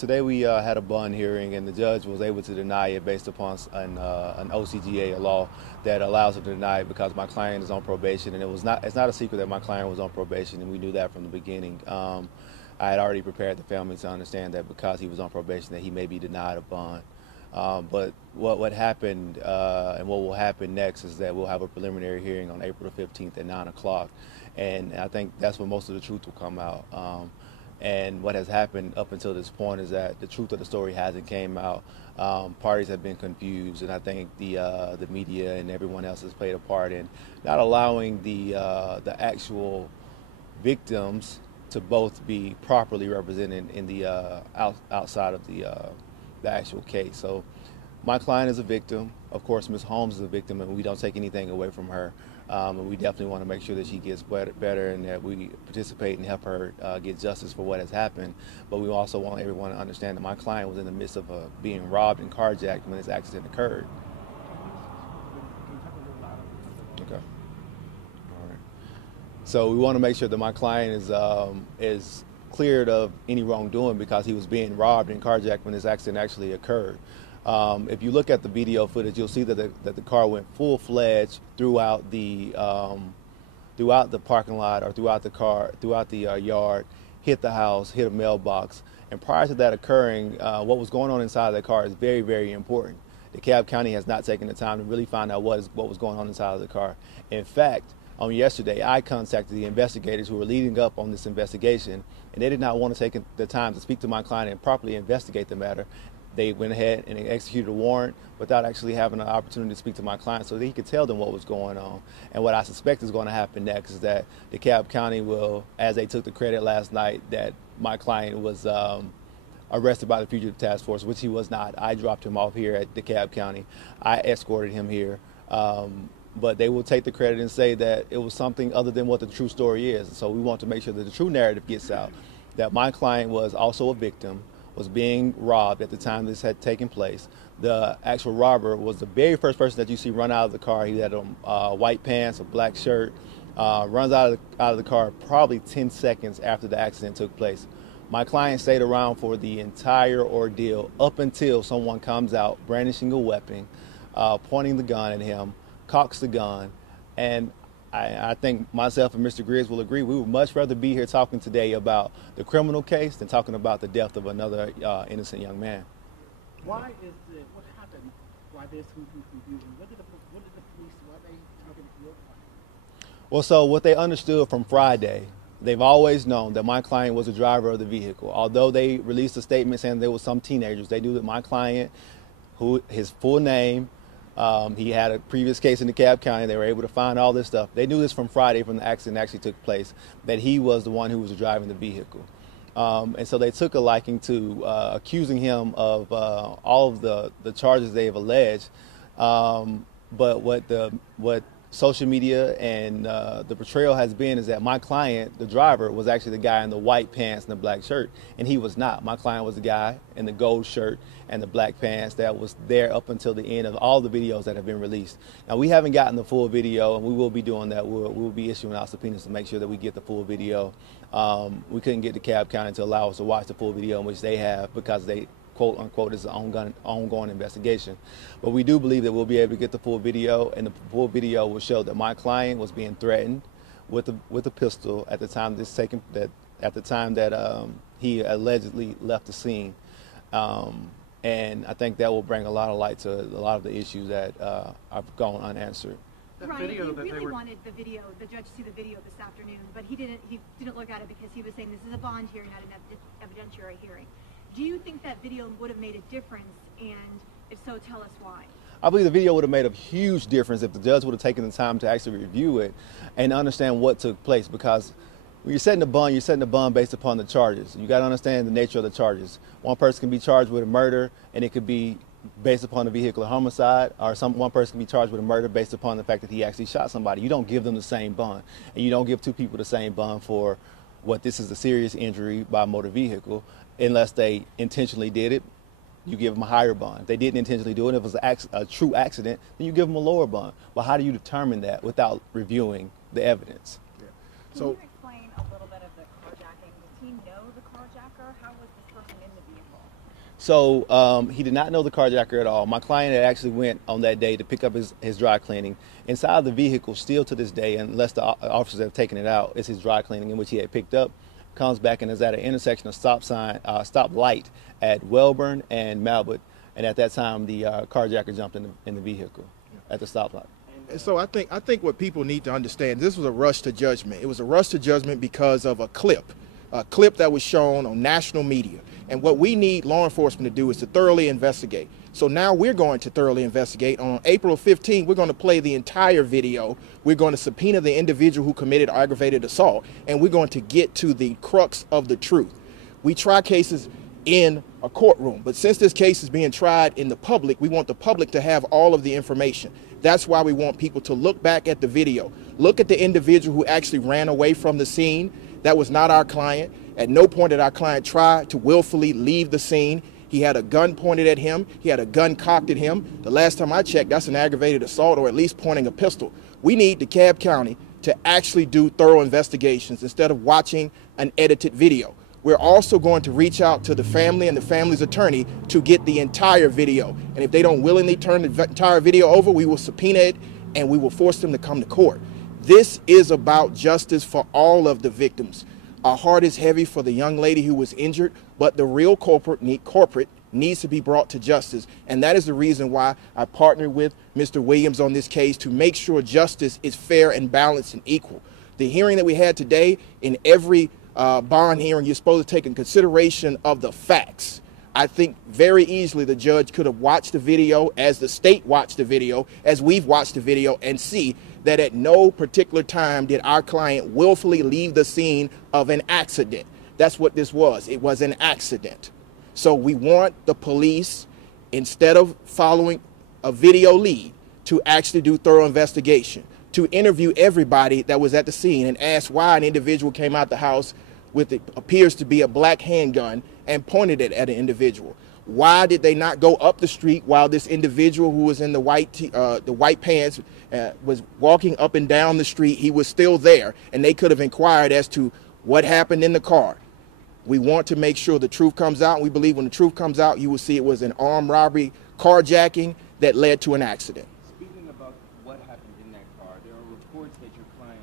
Today we had a bond hearing, and the judge was able to deny it based upon an OCGA law that allows him to deny it because my client is on probation, and it's not a secret that my client was on probation, and we knew that from the beginning. I had already prepared the family to understand that because he was on probation that he may be denied a bond. But what happened and what will happen next is that we'll have a preliminary hearing on April the 15th at 9 o'clock, and I think that's when most of the truth will come out. And what has happened up until this point is that the truth of the story hasn't came out. Parties have been confused, and I think the media and everyone else has played a part in not allowing the actual victims to both be properly represented in the outside of the actual case. So my client is a victim. Of course, Ms. Holmes is a victim, and we don't take anything away from her. And we definitely want to make sure that she gets better and that we participate and help her get justice for what has happened. But we also want everyone to understand that my client was in the midst of being robbed and carjacked when this accident occurred. Okay. All right. So we want to make sure that my client is cleared of any wrongdoing because he was being robbed and carjacked when this accident actually occurred. If you look at the video footage, you'll see that the car went full-fledged throughout the parking lot or throughout the yard, hit the house, hit a mailbox. And prior to that occurring, what was going on inside the car is very, very important. DeKalb County has not taken the time to really find out what was going on inside of the car. In fact, on yesterday, I contacted the investigators who were leading up on this investigation, and they did not want to take the time to speak to my client and properly investigate the matter. They went ahead and executed a warrant without actually having an opportunity to speak to my client so that he could tell them what was going on. And what I suspect is going to happen next is that DeKalb County will, as they took the credit last night, that my client was arrested by the Fugitive Task Force, which he was not. I dropped him off here at DeKalb County. I escorted him here. But they will take the credit and say that it was something other than what the true story is. So we want to make sure that the true narrative gets out, that my client was also a victim, was being robbed at the time this had taken place. The actual robber was the very first person that you see run out of the car. He had white pants, a black shirt, runs out of the car probably 10 seconds after the accident took place. My client stayed around for the entire ordeal up until someone comes out brandishing a weapon, pointing the gun at him, cocks the gun, and I think myself and Mr. Griggs will agree we would much rather be here talking today about the criminal case than talking about the death of another innocent young man. What happened? Why there's some confusion? What did the police, why they targeted your client? Well, so what they understood from Friday, they've always known that my client was the driver of the vehicle. Although they released a statement saying there were some teenagers, they knew that my client, his full name, he had a previous case in DeKalb County. They were able to find all this stuff. They knew this from Friday, from the accident actually took place, that he was the one who was driving the vehicle. And so they took a liking to accusing him of all of the charges they have alleged. But what social media and the portrayal has been is that my client, the driver, was actually the guy in the white pants and the black shirt, and he was not. My client was the guy in the gold shirt and the black pants that was there up until the end of all the videos that have been released. Now, we haven't gotten the full video, and we will be doing that. We'll be issuing out subpoenas to make sure that we get the full video. We couldn't get DeKalb County to allow us to watch the full video, in which they have, because they, quote unquote, is an ongoing investigation. But we do believe that we'll be able to get the full video, and the full video will show that my client was being threatened with a pistol at the time that he allegedly left the scene. And I think that will bring a lot of light to a lot of the issues that have gone unanswered. Ryan, you really wanted the judge to see the video this afternoon, but he didn't look at it because he was saying this is a bond hearing, not an evidentiary hearing. Do you think that video would have made a difference, and if so, tell us why? I believe the video would have made a huge difference if the judge would have taken the time to actually review it and understand what took place, because when you're setting the bond based upon the charges. You got to understand the nature of the charges. One person can be charged with a murder, and it could be based upon a vehicular homicide, or one person can be charged with a murder based upon the fact that he actually shot somebody. You don't give them the same bond, and you don't give two people the same bond for what this is a serious injury by motor vehicle, unless they intentionally did it. You give them a higher bond. If they didn't intentionally do it, if it was a true accident, then you give them a lower bond. But how do you determine that without reviewing the evidence? Yeah. So, can you explain a little bit of the carjacking? Did he know the carjacker? How was this person in the vehicle? So he did not know the carjacker at all. My client had actually went on that day to pick up his dry cleaning. Inside the vehicle, still to this day, unless the officers have taken it out, is his dry cleaning in which he had picked up. Comes back and is at an intersection of stop light at Welburn and Malbert. And at that time, the carjacker jumped in the vehicle at the stoplight. And so I think what people need to understand, this was a rush to judgment. It was a rush to judgment because of a clip that was shown on national media. And what we need law enforcement to do is to thoroughly investigate. So now we're going to thoroughly investigate. On April 15th, we're going to play the entire video. We're going to subpoena the individual who committed aggravated assault, and we're going to get to the crux of the truth. We try cases in a courtroom, but since this case is being tried in the public, we want the public to have all of the information. That's why we want people to look back at the video, look at the individual who actually ran away from the scene. That was not our client. At no point did our client try to willfully leave the scene. He had a gun pointed at him. He had a gun cocked at him. The last time I checked, that's an aggravated assault or at least pointing a pistol. We need DeKalb County to actually do thorough investigations instead of watching an edited video. We're also going to reach out to the family and the family's attorney to get the entire video. And if they don't willingly turn the entire video over, we will subpoena it and we will force them to come to court. This is about justice for all of the victims. Our heart is heavy for the young lady who was injured, but the real culprit needs to be brought to justice. And that is the reason why I partnered with Mr. Williams on this case to make sure justice is fair and balanced and equal. The hearing that we had today, in every bond hearing, you're supposed to take in consideration of the facts. I think very easily the judge could have watched the video as the state watched the video, as we've watched the video, and see that at no particular time did our client willfully leave the scene of an accident. That's what this was. It was an accident. So we want the police, instead of following a video lead, to actually do thorough investigation, to interview everybody that was at the scene and ask why an individual came out the house with it appears to be a black handgun and pointed it at an individual. Why did they not go up the street while this individual who was in the white pants was walking up and down the street? He was still there, and they could have inquired as to what happened in the car. We want to make sure the truth comes out. We believe when the truth comes out, you will see it was an armed robbery, carjacking that led to an accident. Speaking about what happened in that car, there are reports that your client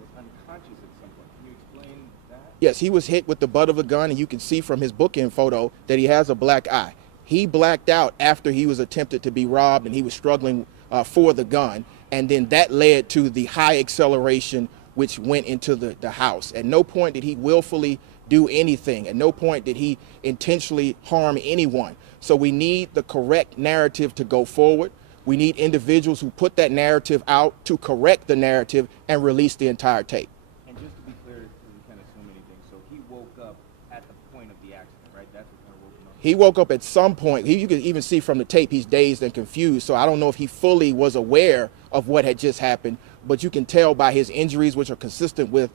was unconscious at some point. Can you explain that? Yes, he was hit with the butt of a gun, and you can see from his bookend photo that he has a black eye. He blacked out after he was attempted to be robbed, and he was struggling for the gun, and then that led to the high acceleration which went into the house. At no point did he willfully do anything. At no point did he intentionally harm anyone. So we need the correct narrative to go forward. We need individuals who put that narrative out to correct the narrative and release the entire tape. And just to be clear, because we can't assume anything, so he woke up at the point of the accident, right? That's what kind of woke him up. He woke up at some point. You can even see from the tape he's dazed and confused. So I don't know if he fully was aware of what had just happened, but you can tell by his injuries, which are consistent with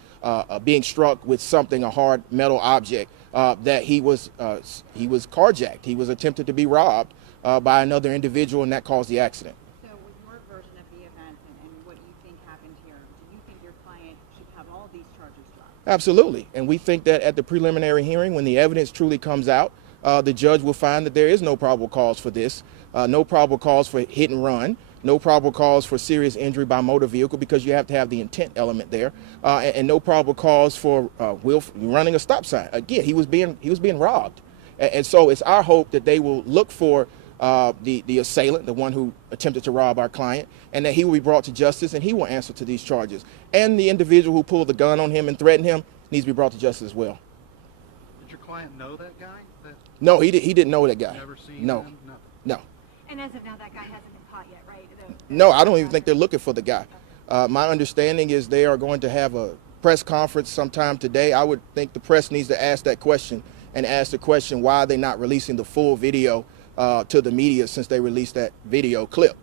being struck with something, a hard metal object, that he was carjacked. He was attempted to be robbed by another individual, and that caused the accident. So with your version of the event and what you think happened here, do you think your client should have all these charges dropped? Absolutely. And we think that at the preliminary hearing, when the evidence truly comes out, the judge will find that there is no probable cause for this, no probable cause for hit and run, no probable cause for serious injury by motor vehicle, because you have to have the intent element there, and no probable cause for running a stop sign. Again, he was being robbed. And so it's our hope that they will look for the assailant, the one who attempted to rob our client, and that he will be brought to justice and he will answer to these charges. And the individual who pulled the gun on him and threatened him needs to be brought to justice as well. Did your client know that guy? No, he didn't know that guy. Never seen No. him? Nothing. No. And as of now, that guy hasn't been caught yet, right? No, I don't even think they're looking for the guy. My understanding is they are going to have a press conference sometime today. I would think the press needs to ask that question and ask the question, why are they not releasing the full video to the media since they released that video clip?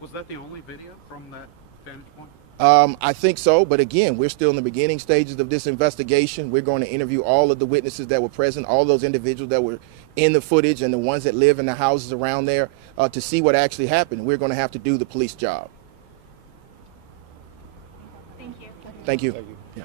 Was that the only video from that vantage point? I think so, but again, we're still in the beginning stages of this investigation. We're going to interview all of the witnesses that were present, all those individuals that were in the footage and the ones that live in the houses around there to see what actually happened. We're going to have to do the police job. Thank you. Thank you. Thank you. Yeah.